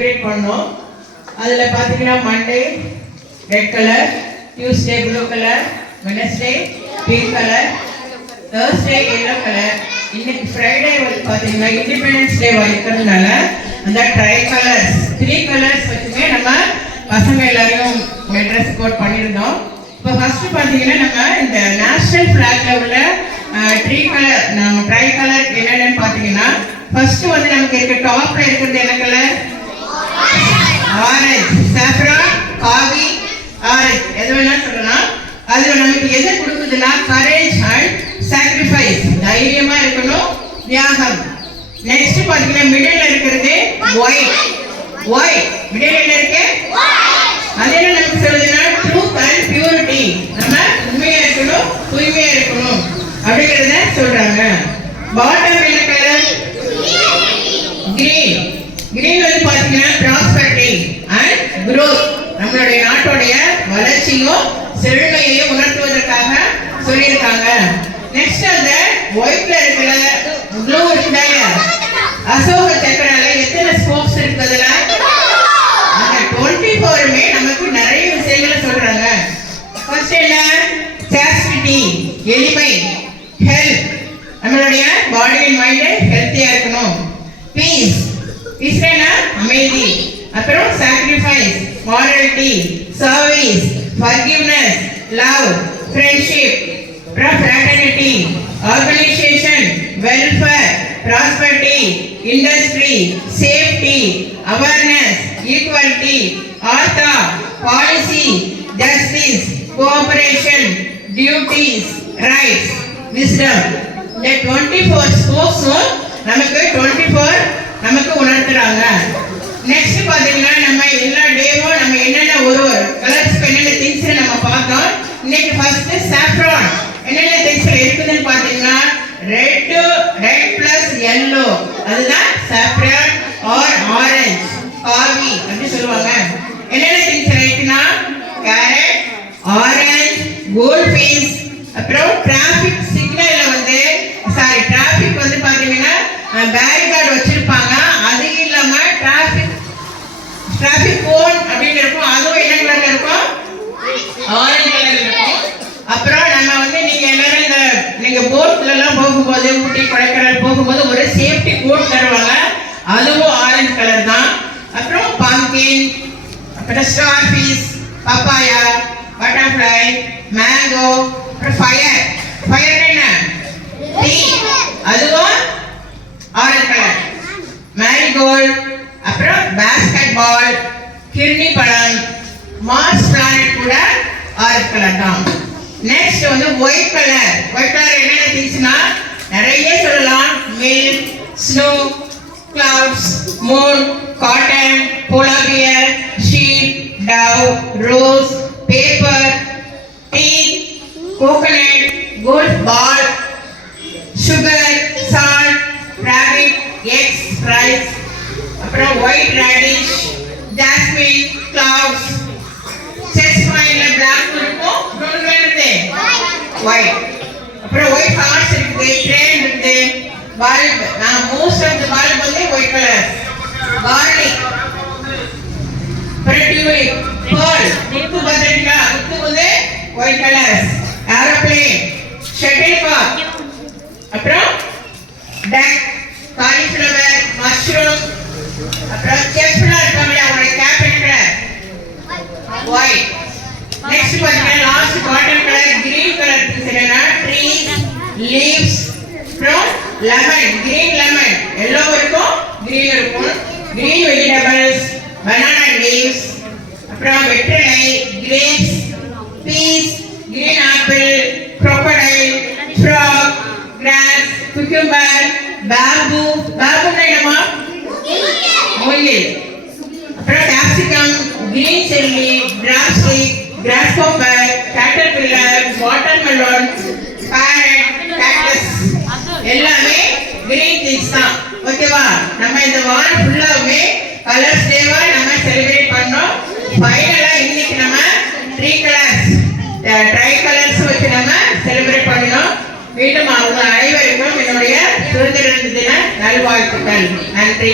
Celebrate பண்ணோம். அதில் பார்த்தீங்கன்னா Monday red colour, Tuesday blue colour, Wednesday pink colour, Thursday yellow colour. இன்னைக்கு Friday வந்து பார்த்தீங்கன்னா இண்டிபெண்டன்ஸ் டே இருக்கிறதுனால அந்த ட்ரை கலர்ஸ் 3 கலர்ஸ் வச்சுமே நம்ம பசங்க எல்லாரையும் ட்ரெஸ் கோட் பண்ணியிருந்தோம். இப்போ ஃபர்ஸ்ட் பார்த்தீங்கன்னா நம்ம இந்த நேஷனல் ஃபிளாக்ல உள்ள ட்ரை கலர் என்னென்னு பார்த்தீங்கன்னா ஃபர்ஸ்ட் வந்து நமக்கு இருக்க டாப்ல இருக்கிறது என்ன கலர்? ஆரஞ்சு, சாஃப்ரான், காவி, ஆரஞ்சு எது வேணா சொல்லலாம். அதுல நமக்கு எது கொடுக்குதுன்னா கரேஜ் அண்ட் சாக்ரிஃபைஸ், தைரியமா இருக்கணும், தியாகம். நெக்ஸ்ட் பாத்தீங்கன்னா மிடில்ல இருக்கிறது ஒயிட். மிடில் என்ன இருக்கு? அது என்ன நமக்கு சொல்லுதுன்னா ட்ரூத் அண்ட் பியூரிட்டி, நம்ம உண்மையா இருக்கணும், தூய்மையா இருக்கணும் அப்படிங்கறத சொல்றாங்க. பாட்டம் என்ன கலர்? கிரீன். கிரீன் வந்து பாத்தீங்கன்னா ப்ராஸ்பரிட்டி அண்ட் growth, நம்மளுடைய நாட்டுடைய வளர்ச்சியும் செழுமையையும் உணர்த்துவதற்காக சொல்லியிருக்காங்க. நெக்ஸ்ட் அந்த ஒயிட்ல இருக்கிற ப்ளூ இருக்குதாங்க, அசோக சக்கரால எத்தனை ஸ்போக்ஸ் இருக்குதுல அந்த 24மே நமக்கு நிறைய விஷயங்களை சொல்றாங்க. ஃபர்ஸ்ட் என்ன? சாஸ்டிட்டி, எளிமை, ஹெல்த், நம்மளுடைய பாடி அண்ட் மைண்ட் ஹெல்த்தியா இருக்கணும். பீஸ், பீஸ்னா அமைதி. அப்புறம் sacrifice, morality, service, forgiveness, love, friendship, fraternity, organization, welfare, prosperity, industry, safety, awareness, equality, artha, policy, justice, cooperation, duties, rights, wisdom. இந்த 24 ஸ்போக்ஸ் நமக்கு 24 நமக்கு உணர்த்துறாங்க. நெக்ஸ்ட் பாத்தீங்கன்னா நம்ம எல்லா டேவும் நம்ம என்னென்ன ஒரு கலர்ஸ்க்கு என்னென்ன திங்ஸ் நம்ம பார்த்தோம். இன்னைக்கு ஃபர்ஸ்ட் சாஃப்ரான் என்னென்ன திங்ஸ் இருக்குதுன்னு பாத்தீங்கன்னா ரெட் பிளஸ் yellow, அதுதான் சாஃப்ரான் ஆர் ஆரஞ்சு, காவி அப்படி சொல்லுவாங்க. என்னென்ன திங்ஸ் இருக்குன்னா கேரட், ஆரஞ்சு, கோல்ட் பீஸ். அப்புறம் டிராஃபிக் சிக்னல்ல வந்து டிராஃபிக் வந்து பாத்தீங்கன்னா பேரிகார்டு வச்சிருப்பாங்க. அது இல்லாம டிராஃபிக் கோன் அப்படின்னு இருக்கும், அதுவும் என்ன கலர்ல இருக்கும்? ஆரஞ்சு கலர்ல இருக்கும். அப்புறம் நம்ம வந்து நீங்க எல்லாரும் நீங்க போட்ல எல்லாம் போகும்போது ஊட்டி கொடைக்கானல் போகும்போது ஒரு சேஃப்டி கோட் தருவாங்க, அதுவும் ஆரஞ்சு கலர் தான். அப்புறம் பம்ப்கின், அப்புறம் star peas, papaya, butterfly, mango, அப்புறம் ஃபயர் என்ன? டீ, அதுவும் ஆரஞ்சு கலர். மேரிகோல்ட், அப்புறம் பாஸ்கெட் பால், கிர்னி பழம், மார்ஸ் பிளானட் கூட ஆரஞ்சு கலர் தான். நெக்ஸ்ட் வந்து ஒயிட் கலர். ஒயிட் கலர் என்னென்ன திங்ஸ்னா நிறைய சொல்லலாம். Milk, snow, clouds, moon, cotton, polar bear, sheep, dove, rose, paper, tea, coconut, golf ball, sugar, salt, rabbit, eggs, rice. அப்புறம் white radish, jasmine, clouds. Chess காயின்ல black இருக்கும், brown வருது white. அப்புறம் white hearts இருக்குது, ட்ரெயின் இருக்குது, bulb. நான் most of the bulb வந்து white colour. Garlic, அப்புறம் டியூலிப், பேர்ல், முத்து பத்திரிக்கா, முத்து வந்து white colour. Aeroplane, shuttle cock, அப்புறம் டக், காலிஃப்ளவர், மஷ்ரூம். அப்புறம் செஃப்லாம் இருக்காங்க, அவங்களுடைய கேப் என்ன கலர்? ஒயிட். நெக்ஸ்ட் பாத்தீங்கன்னா last cotton colour, green colour என்னன்னா ட்ரீஸ், லீவ்ஸ், அப்புறம் லெமன், கிரீன் லெமன், எல்லோ இருக்கும், கிரீன் இருக்கும். கிரீன் வெஜிடபிள்ஸ், பனானா லீவ்ஸ், அப்புறம் வெற்றிலை, grapes, peas, green apple, crocodile, frog, grass, cucumber, bamboo. bamboo என்னமா? மூங்கில். அப்புறம் capsicum, green chilli, drumstick, grasshopper, caterpillar, watermelon, parrot, cactus எல்லாமே கிரீன் திங்ஸ் தான். ஓகேவா? நம்ம இந்த வாரம் ஃபுல்லாவே கலர்ஸ் டேவா நம்ம செலிப்ரேட் பண்ணோம். ஃபைனலா இன்னைக்கு நம்ம 3 கலர்ஸ் ட்ரை கலர்ஸ் வச்சு நம்ம செலிப்ரேட் பண்ணோம். மீண்டும் அவங்க அனைவருக்கும் என்னுடைய சுதந்திர தின நல்வாழ்த்துக்கள். நன்றி.